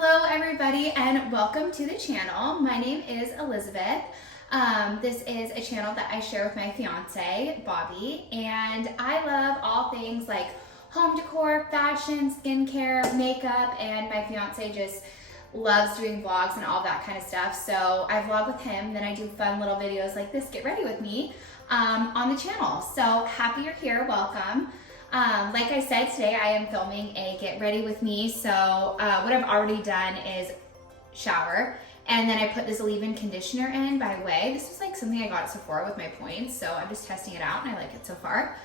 Hello everybody and welcome to the channel. My name is Elizabeth. This is a channel that I share with my fiance, Bobby, and I love all things like home decor, fashion, skincare, makeup, and my fiance just loves doing vlogs and all that kind of stuff. So I vlog with him, then I do fun little videos like this, Get Ready With Me, on the channel. So happy you're here, welcome. Like I said, today I am filming a Get Ready With Me. So what I've already done is shower, and then I put this leave-in conditioner in by Way. This was like something I got at Sephora with my points, so I'm just testing it out and I like it so far.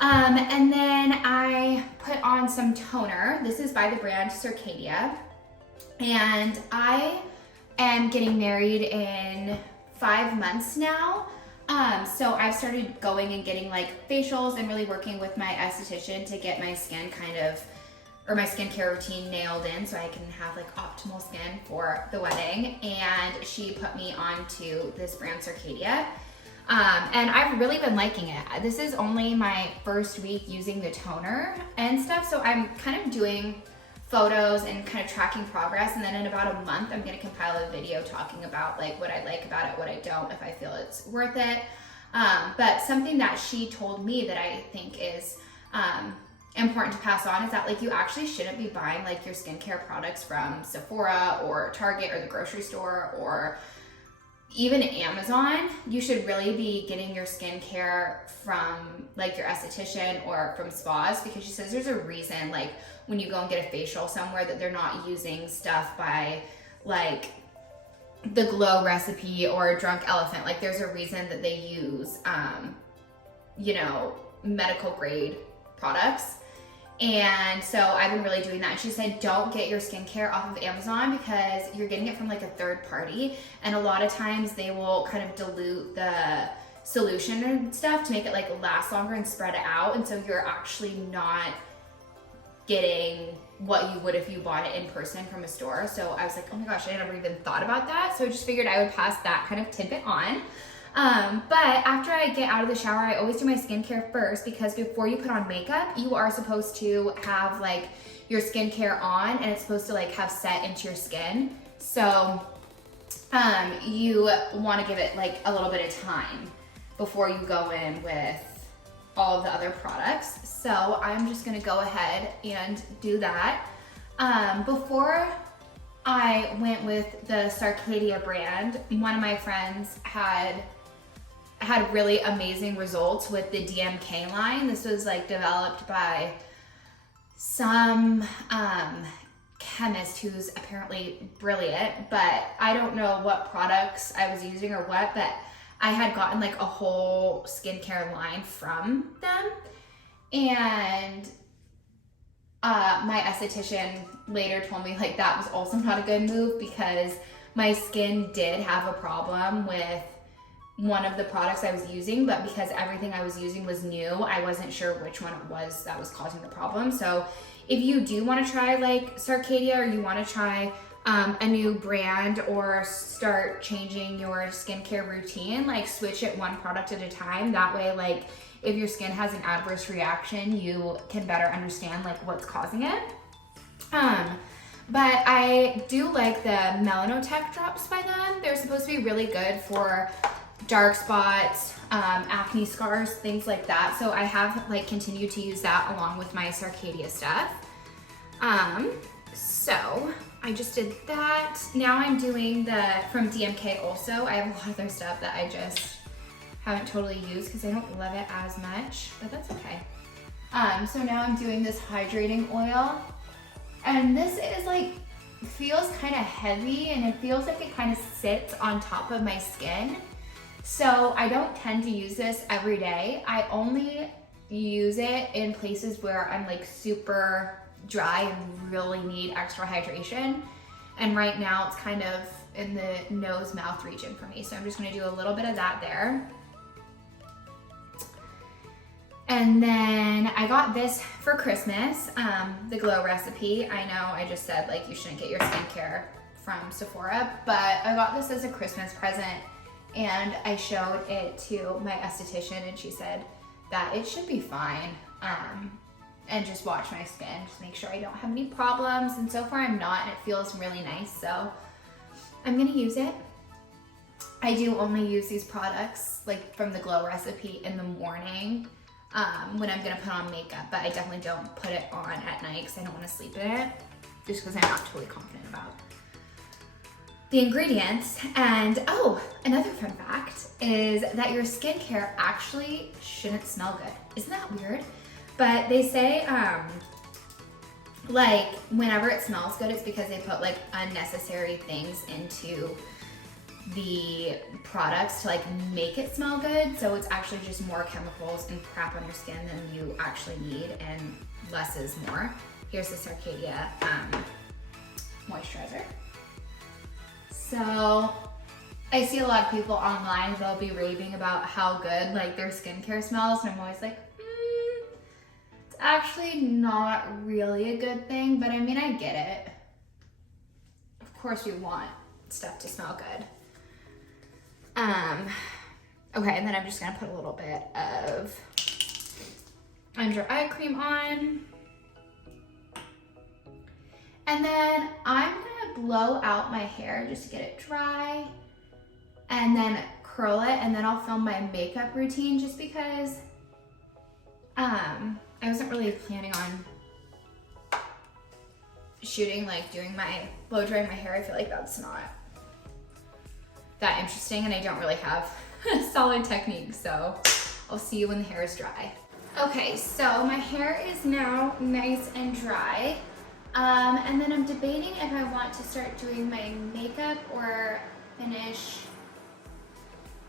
And then I put on some toner. This is by the brand Circadia, and I am getting married in 5 months now. So I've started going and getting like facials and really working with my esthetician to get my skin my skincare routine nailed in so I can have like optimal skin for the wedding. And she put me onto this brand Circadia. And I've really been liking it. This is only my first week using the toner and stuff, so I'm kind of doing photos and kind of tracking progress, and then in about a month I'm going to compile a video talking about like what I like about it, what I don't, if I feel it's worth it. But something that she told me that I think is important to pass on is that like you actually shouldn't be buying like your skincare products from Sephora or Target or the grocery store or even Amazon. You should really be getting your skincare from like your esthetician or from spas, because she says there's a reason like when you go and get a facial somewhere that they're not using stuff by like the Glow Recipe or Drunk Elephant. Like there's a reason that they use medical grade products. And so I've been really doing that. And she said, don't get your skincare off of Amazon because you're getting it from like a third party. And a lot of times they will kind of dilute the solution and stuff to make it like last longer and spread it out. And so you're actually not getting what you would if you bought it in person from a store. So I was like, oh my gosh, I never even thought about that. So I just figured I would pass that kind of tidbit on. But after I get out of the shower, I always do my skincare first, because before you put on makeup, you are supposed to have like your skincare on, and it's supposed to like have set into your skin. So you want to give it like a little bit of time before you go in with all of the other products. So I'm just gonna go ahead and do that. Before I went with the Circadia brand, one of my friends had really amazing results with the DMK line. This was like developed by some chemist who's apparently brilliant, but I don't know what products I was using or what, but I had gotten like a whole skincare line from them. And my esthetician later told me like that was also not a good move, because my skin did have a problem with one of the products I was using, but because everything I was using was new, I wasn't sure which one it was that was causing the problem. So if you do want to try like Circadia, or you want to try a new brand or start changing your skincare routine, like switch it one product at a time. That way, like if your skin has an adverse reaction, you can better understand like what's causing it. But I do like the Melanotech drops by them. They're supposed to be really good for dark spots, acne scars, things like that. So I have like continued to use that along with my Circadia stuff. So I just did that. Now I'm doing from DMK also. I have a lot of their stuff that I just haven't totally used because I don't love it as much, but that's okay. So now I'm doing this hydrating oil, and this is like, feels kind of heavy, and it feels like it kind of sits on top of my skin. So I don't tend to use this every day. I only use it in places where I'm like super dry and really need extra hydration. And right now it's kind of in the nose mouth region for me. So I'm just gonna do a little bit of that there. And then I got this for Christmas, the Glow Recipe. I know I just said like you shouldn't get your skincare from Sephora, but I got this as a Christmas present, and I showed it to my esthetician, and she said that it should be fine. and just watch my skin, just make sure I don't have any problems. And so far I'm not, and it feels really nice. So I'm gonna use it. I do only use these products like from the Glow recipe in the morning when I'm gonna put on makeup, but I definitely don't put it on at night because I don't wanna sleep in it, just because I'm not totally confident about the ingredients. And oh, another fun fact is that your skincare actually shouldn't smell good. Isn't that weird? But they say like whenever it smells good, it's because they put like unnecessary things into the products to like make it smell good. So it's actually just more chemicals and crap on your skin than you actually need, and less is more. Here's the Arcadia moisturizer. So I see a lot of people online, they'll be raving about how good like their skincare smells, and I'm always like, it's actually not really a good thing, but I mean, I get it. Of course we want stuff to smell good. Okay, and then I'm just gonna put a little bit of under eye cream on. And then I'm gonna blow out my hair just to get it dry and then curl it, and then I'll film my makeup routine just because I wasn't really planning on shooting, like doing my blow drying my hair. I feel like that's not that interesting, and I don't really have a solid technique, so I'll see you when the hair is dry. Okay, so my hair is now nice and dry. And then I'm debating if I want to start doing my makeup or finish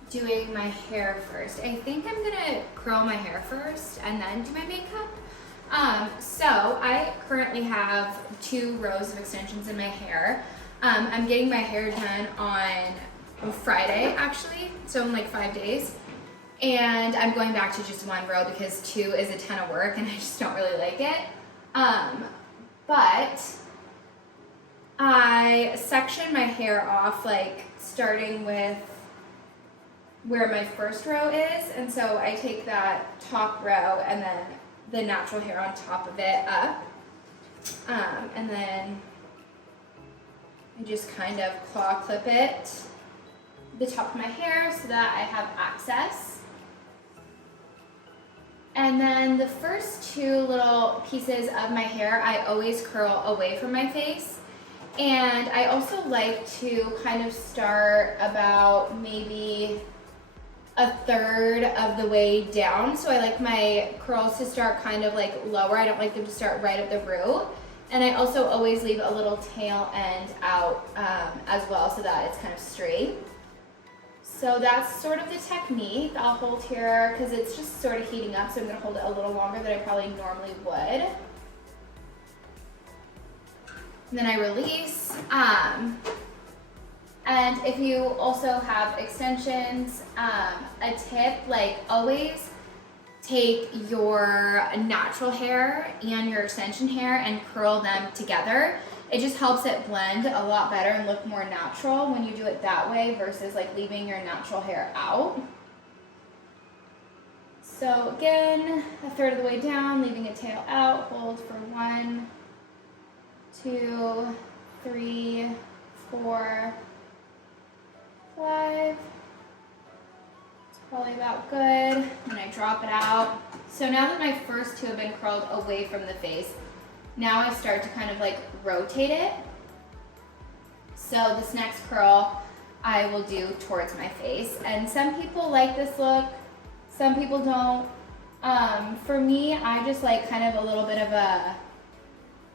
doing my hair first. I think I'm gonna curl my hair first and then do my makeup. So I currently have 2 rows of extensions in my hair. I'm getting my hair done on Friday actually, so in like 5 days. And I'm going back to just 1 row because 2 is a ton of work and I just don't really like it. But I section my hair off, like starting with where my first row is, and so I take that top row and then the natural hair on top of it up, and then I just kind of claw clip it the top of my hair so that I have access. And then the first 2 little pieces of my hair, I always curl away from my face. And I also like to kind of start about maybe 1/3 of the way down. So I like my curls to start kind of like lower. I don't like them to start right at the root. And I also always leave a little tail end out as well so that it's kind of straight. So that's sort of the technique. I'll hold here because it's just sort of heating up, so I'm gonna hold it a little longer than I probably normally would. And then I release. And if you also have extensions, a tip, like always take your natural hair and your extension hair and curl them together. It just helps it blend a lot better and look more natural when you do it that way versus like leaving your natural hair out. So again, 1/3 of the way down, leaving a tail out, hold for 1, 2, 3, 4, 5. It's probably about good. And I drop it out. So now that my first 2 have been curled away from the face, now I start to kind of like rotate it. So this next curl I will do towards my face. And some people like this look, some people don't. For me, I just like kind of a little bit of a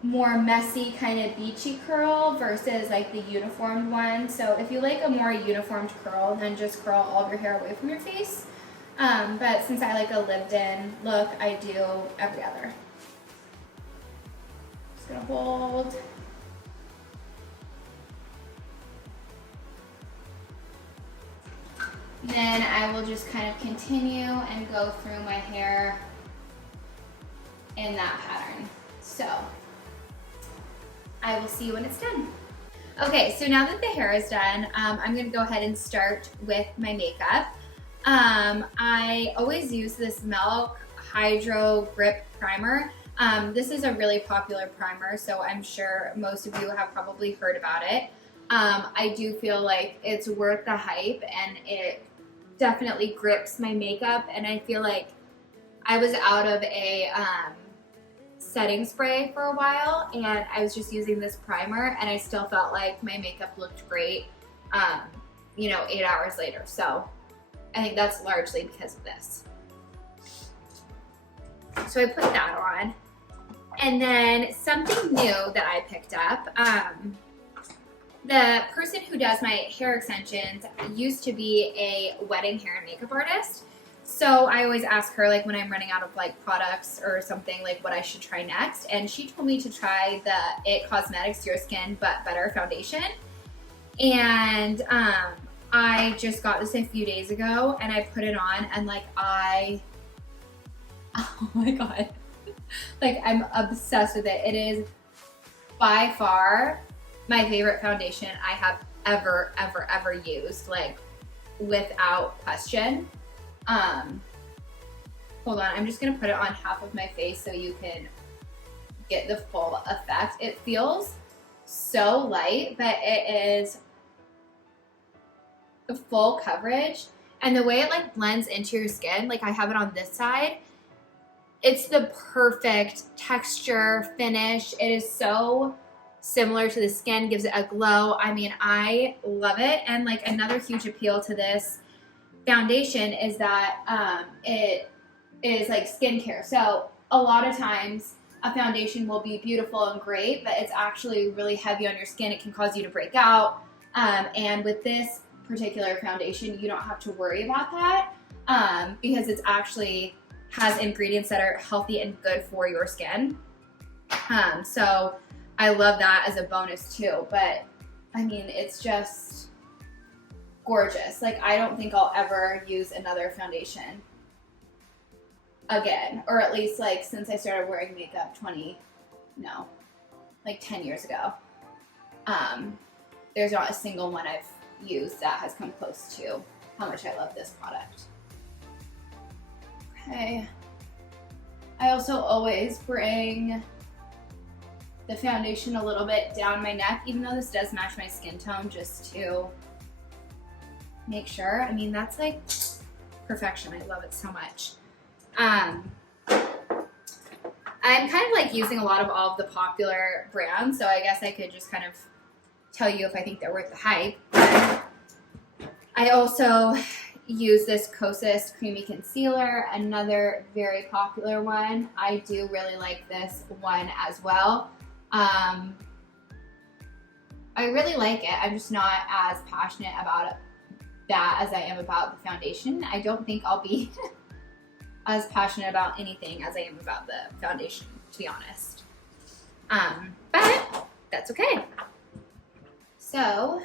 more messy kind of beachy curl versus like the uniformed one. So if you like a more uniformed curl, then just curl all of your hair away from your face. But since I like a lived-in look, I do every other. Gonna hold. Then I will just kind of continue and go through my hair in that pattern. So I will see you when it's done. Okay, so now that the hair is done, I'm gonna go ahead and start with my makeup. I always use this Milk Hydro Grip Primer. This is a really popular primer, so I'm sure most of you have probably heard about it. I do feel like it's worth the hype, and it definitely grips my makeup, and I feel like I was out of a setting spray for a while, and I was just using this primer, and I still felt like my makeup looked great, 8 hours later. So I think that's largely because of this. So I put that on. And then something new that I picked up, the person who does my hair extensions used to be a wedding hair and makeup artist. So I always ask her, like, when I'm running out of like products or something, like what I should try next. And she told me to try the It Cosmetics Your Skin But Better foundation. And I just got this a few days ago, and I put it on, and like oh my God. Like, I'm obsessed with it. It is by far my favorite foundation I have ever used, like, without question. Hold on, I'm just gonna put it on half of my face so you can get the full effect. It feels so light, but it is the full coverage, and the way it like blends into your skin, like I have it on this side, it's the perfect texture, finish. It is so similar to the skin, gives it a glow. I mean, I love it. And like another huge appeal to this foundation is that it is like skincare. So a lot of times a foundation will be beautiful and great, but it's actually really heavy on your skin. It can cause you to break out. And with this particular foundation, you don't have to worry about that because it's actually has ingredients that are healthy and good for your skin. So I love that as a bonus too, but I mean, it's just gorgeous. Like, I don't think I'll ever use another foundation again, or at least like since I started wearing makeup 10 years ago. There's not a single one I've used that has come close to how much I love this product. Okay. I also always bring the foundation a little bit down my neck, even though this does match my skin tone, just to make sure. I mean, that's like perfection. I love it so much. I'm kind of like using a lot of all of the popular brands, so I guess I could just kind of tell you if I think they're worth the hype. I also use this Kosas Creamy Concealer, another very popular one. I do really like this one as well. I really like it. I'm just not as passionate about that as I am about the foundation. I don't think I'll be as passionate about anything as I am about the foundation, to be honest. But that's okay. So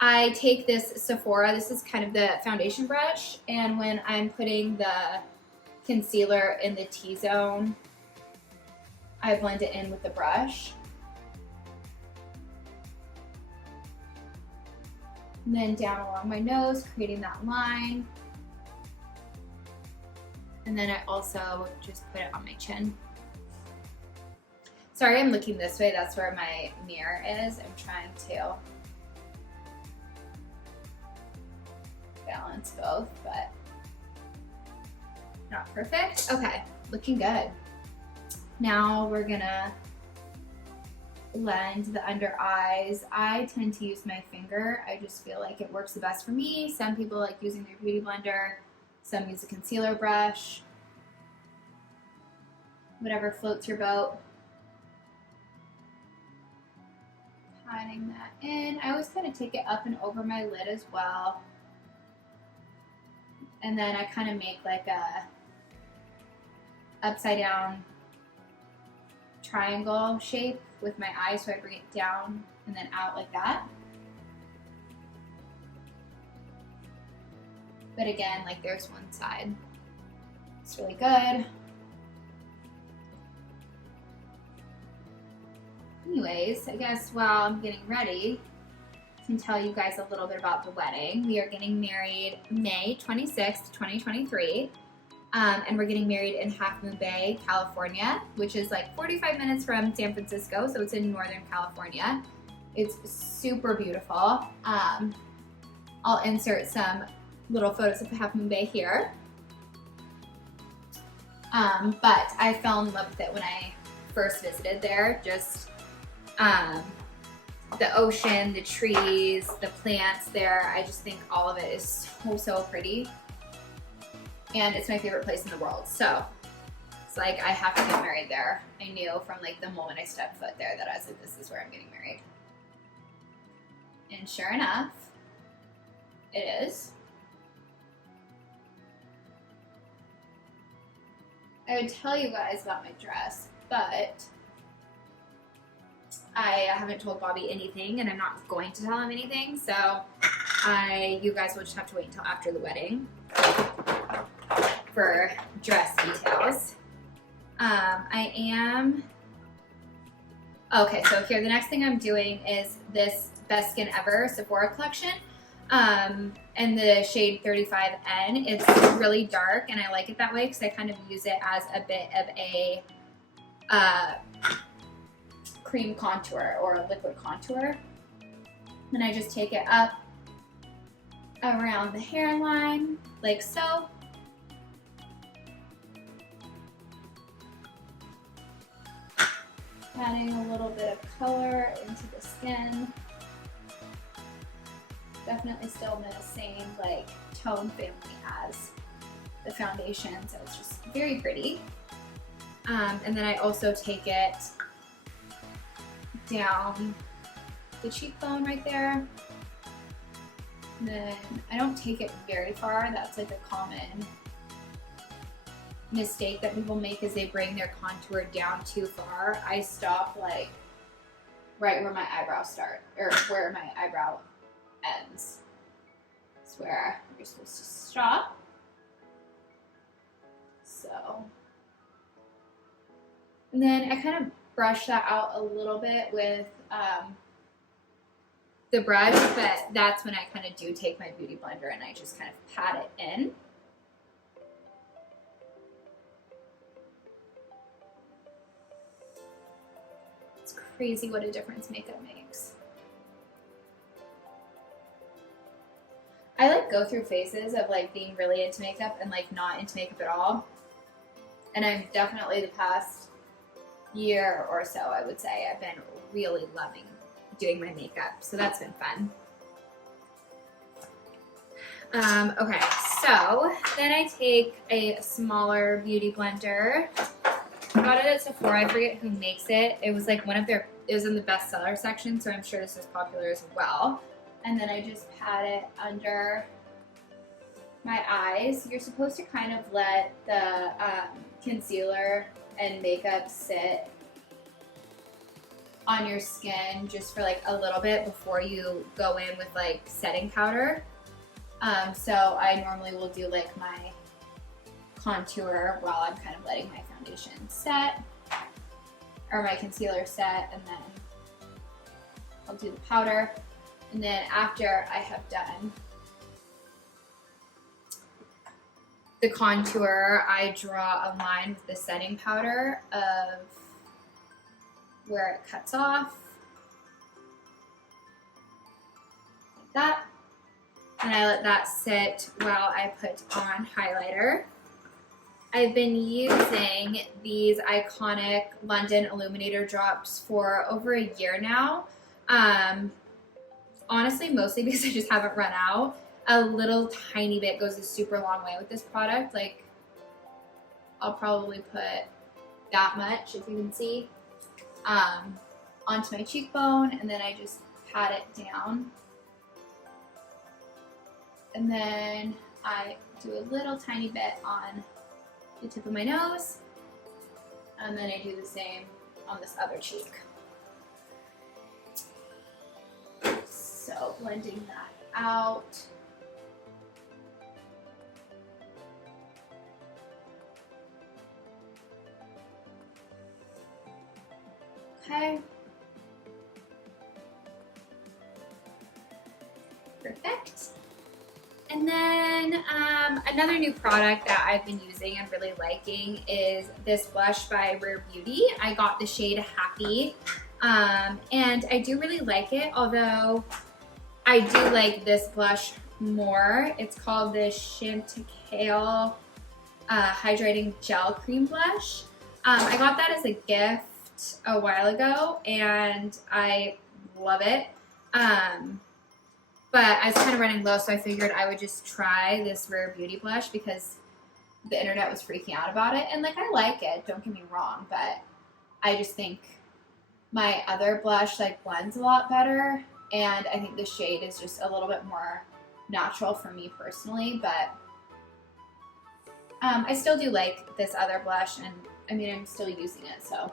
I take this Sephora, this is kind of the foundation brush, and when I'm putting the concealer in the T-zone, I blend it in with the brush. And then down along my nose, creating that line. And then I also just put it on my chin. Sorry, I'm looking this way. That's where my mirror is. I'm trying to balance both, but not perfect. Okay, looking good. Now we're gonna blend the under eyes. I tend to use my finger. I just feel like it works the best for me. Some people like using their beauty blender. Some use a concealer brush. Whatever floats your boat. Patting that in. I always kind of take it up and over my lid as well. And then I kind of make like a upside down triangle shape with my eyes, so I bring it down and then out like that. But again, like there's one side. It's really good. Anyways, I guess while I'm getting ready, I can tell you guys a little bit about the wedding. We are getting married May 26th, 2023. And we're getting married in Half Moon Bay, California, which is like 45 minutes from San Francisco, so it's in Northern California. It's super beautiful. I'll insert some little photos of Half Moon Bay here. But I fell in love with it when I first visited there. Just the ocean, the trees, the plants there. I just think all of it is so pretty. And it's my favorite place in the world. So it's like, I have to get married there. I knew from like the moment I stepped foot there that I was like, this is where I'm getting married. And sure enough, it is. I would tell you guys about my dress, but I haven't told Bobby anything, and I'm not going to tell him anything, so you guys will just have to wait until after the wedding for dress details. Okay, so here, the next thing I'm doing is this Best Skin Ever Sephora collection, and the shade 35N. It's really dark, and I like it that way because I kind of use it as a bit of a cream contour or a liquid contour. And I just take it up around the hairline, like so. Adding a little bit of color into the skin. Definitely still in the same like tone family as the foundation, so it's just very pretty. And then I also take it down the cheekbone right there. And then I don't take it very far. That's like a common mistake that people make, is they bring their contour down too far. I stop like right where my eyebrows start, or where my eyebrow ends. It's where you're supposed to stop. So, and then I kind of brush that out a little bit with the brush, but that's when I kind of do take my beauty blender and I just kind of pat it in. It's crazy what a difference makeup makes. I like go through phases of like being really into makeup and like not into makeup at all. And I'm definitely the past year or so, I would say, I've been really loving doing my makeup. So that's been fun. Okay, so then I take a smaller beauty blender. I got it at Sephora. I forget who makes it. It was like one of their, it was in the bestseller section, so I'm sure this is popular as well. And then I just pat it under my eyes. You're supposed to kind of let the concealer and makeup sit on your skin just for like a little bit before you go in with like setting powder. So I normally will do like my contour while I'm kind of letting my foundation set, or my concealer set, and then I'll do the powder. And then after I have done the contour, I draw a line with the setting powder of where it cuts off, like that. And I let that sit while I put on highlighter. I've been using these iconic London Illuminator drops for over a year now. Honestly, mostly because I just haven't run out. A little tiny bit goes a super long way with this product. Like, I'll probably put that much, if you can see, onto my cheekbone, and then I just pat it down. And then I do a little tiny bit on the tip of my nose, and then I do the same on this other cheek. So blending that out. Okay. Perfect. And then another new product that I've been using and really liking is this blush by Rare Beauty. I got the shade Happy, and I do really like it, although I do like this blush more. It's called the Chanticleer Hydrating Gel Cream Blush. I got that as a gift a while ago, and I love it. But I was kind of running low, so I figured I would just try this Rare Beauty blush because the internet was freaking out about it. And like, I like it, don't get me wrong, but I just think my other blush like blends a lot better. And I think the shade is just a little bit more natural for me personally, but I still do like this other blush, and I mean, I'm still using it, so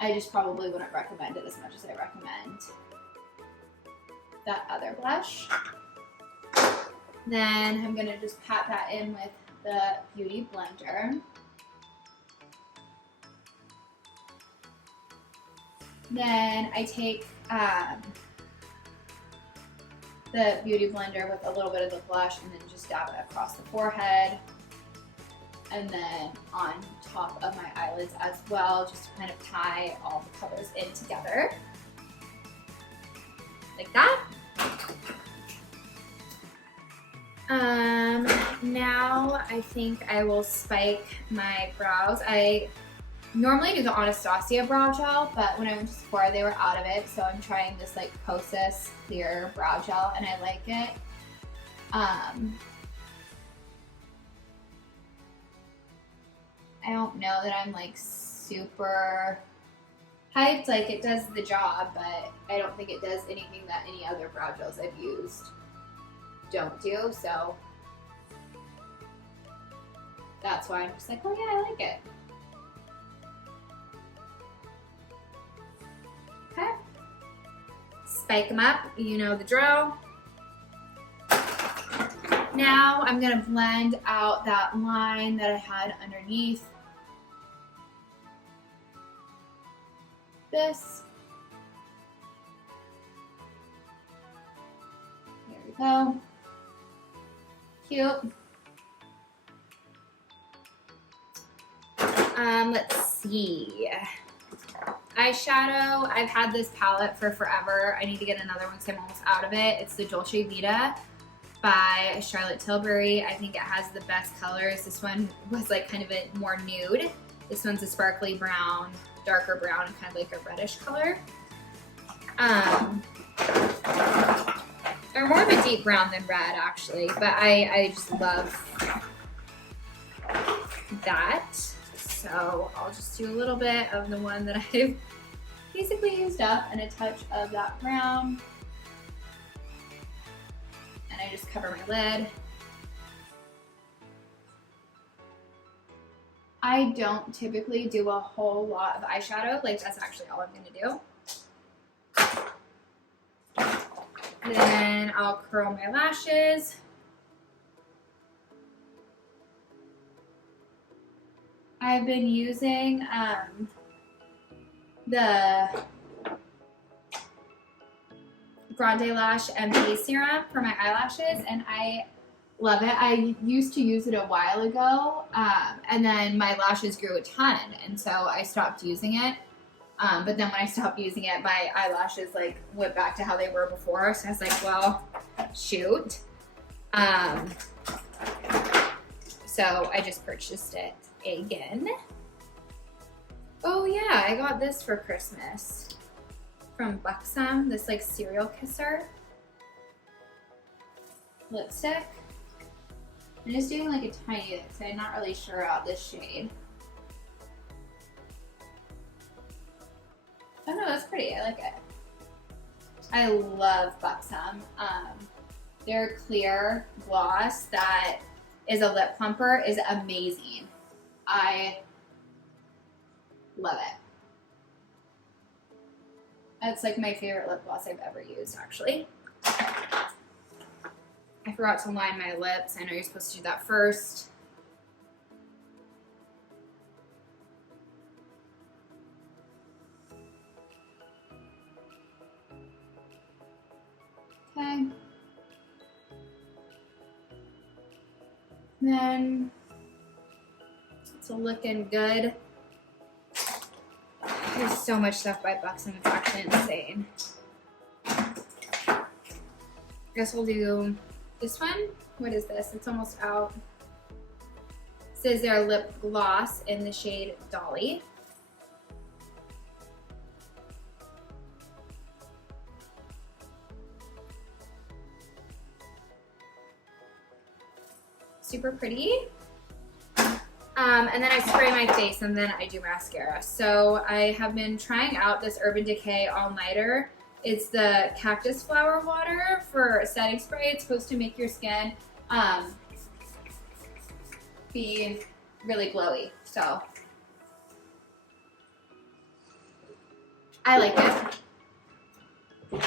I just probably wouldn't recommend it as much as I recommend that other blush. Then I'm gonna just pat that in with the Beauty Blender. Then I take the Beauty Blender with a little bit of the blush and then just dab it across the forehead and then on top of my eyelids as well, just to kind of tie all the colors in together. Like that. Now I think I will spike my brows. I normally do the Anastasia brow gel, but when I went to Sephora, they were out of it, so I'm trying this like Kosas clear brow gel, and I like it. I don't know that I'm like super hyped, like it does the job, but I don't think it does anything that any other brow gels I've used don't do, so that's why I'm just like, oh yeah, I like it. Okay. Spike them up, you know the drill. Now I'm gonna blend out that line that I had underneath this. There we go. Cute. Let's see. Eyeshadow. I've had this palette for forever. I need to get another one because I'm almost out of it. It's the Dolce Vita by Charlotte Tilbury. I think it has the best colors. This one was like kind of a more nude. This one's a sparkly brown, darker brown, and kind of like a reddish color. They're more of a deep brown than red, actually, but I just love that. So I'll just do a little bit of the one that I've basically used up and a touch of that brown. And I just cover my lid. I don't typically do a whole lot of eyeshadow, like that's actually all I'm gonna do. Then I'll curl my lashes. I've been using the Grande Lash MP serum for my eyelashes, and I love it. I used to use it a while ago, and then my lashes grew a ton, and so I stopped using it. But then when I stopped using it, my eyelashes like went back to how they were before, so I was like, well, shoot. So I just purchased it again. Oh yeah, I got this for Christmas from Buxom, this like serial kisser lipstick. I'm just doing like a tiny bit because I'm not really sure about this shade. Oh no, that's pretty, I like it. I love Buxom. Their clear gloss that is a lip plumper is amazing. I love it. That's like my favorite lip gloss I've ever used, actually. I forgot to line my lips. I know you're supposed to do that first. Okay. then it's looking good. There's so much stuff by Bucks and it's actually insane. I guess we'll do this one. What is this? It's almost out. This is their lip gloss in the shade Dolly. Super pretty. And then I spray my face and then I do mascara. So I have been trying out this Urban Decay All-Nighter. It's the cactus flower water for setting spray. It's supposed to make your skin be really glowy. So I like it.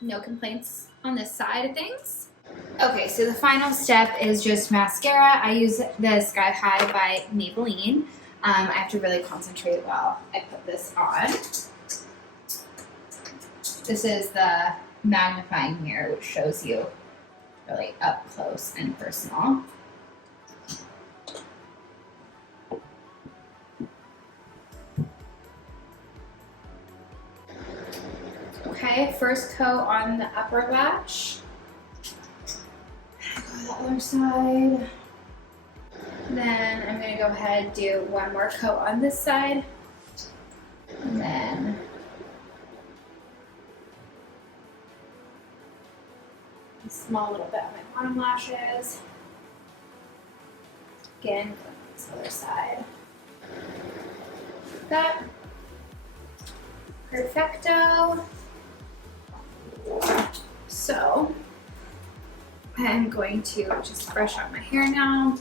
No complaints on this side of things. Okay, so the final step is just mascara. I use the Sky High by Maybelline. I have to really concentrate while I put this on. This is the magnifying mirror, which shows you really up close and personal. Okay, first coat on the upper lash. The other side. Then I'm gonna go ahead and do one more coat on this side. And then a small little bit on my bottom lashes. Again, go on this other side. Like that. Perfecto. So I'm going to just brush out my hair now.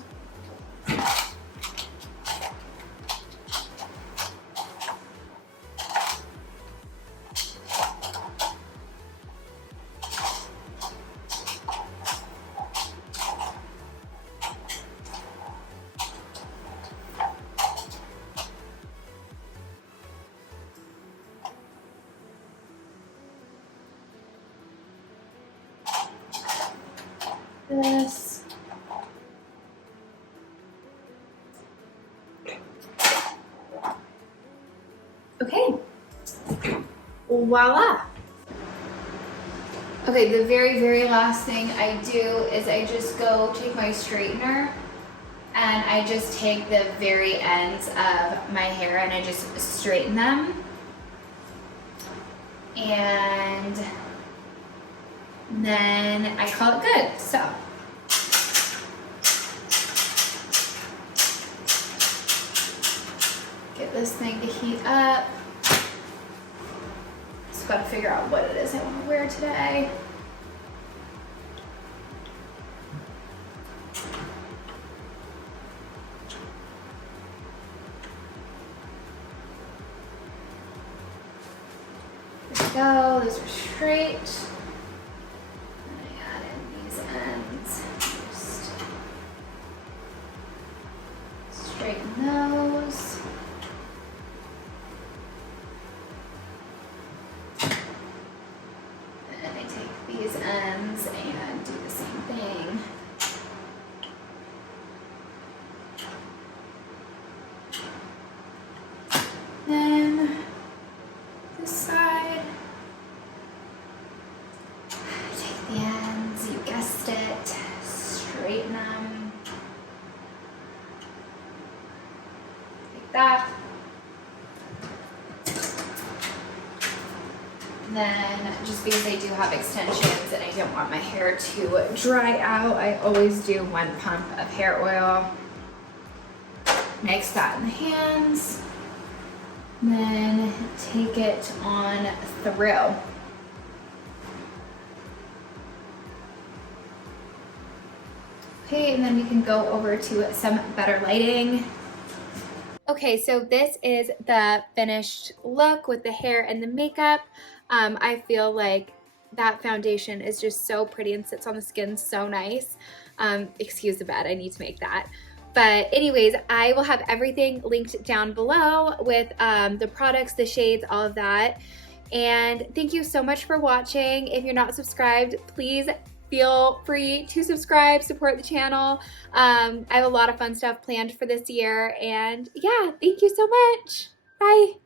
This. Okay, voila. Okay, the very last thing I do is I just go take my straightener and I just take the very ends of my hair and I just straighten them. And then I call it good. So get this thing to heat up. Just gotta figure out what it is I want to wear today. There we go, those are straight. Straighten those. And I take these ends and do the same thing. Then this side. Take the ends, you guessed it, straighten them. That. Then just because I do have extensions and I don't want my hair to dry out, I always do one pump of hair oil. Mix that in the hands. Then take it on through. Okay, and then we can go over to some better lighting. Okay, so this is the finished look with the hair and the makeup. I feel like that foundation is just so pretty and sits on the skin so nice. Excuse the bed, I need to make that. But anyways, I will have everything linked down below with the products, the shades, all of that. And thank you so much for watching. If you're not subscribed, please feel free to subscribe, support the channel. I have a lot of fun stuff planned for this year. And yeah, thank you so much. Bye.